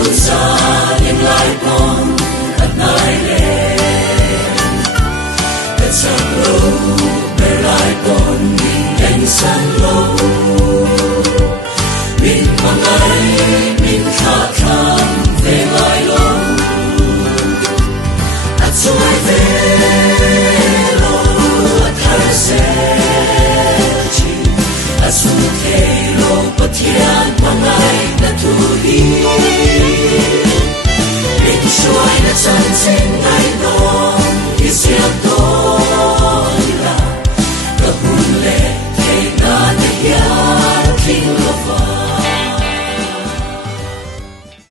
in life on at night. Let's roll, where life on in sun low. Min mangai, min khatam, ve lai low. At so I velo, at harasechi, at so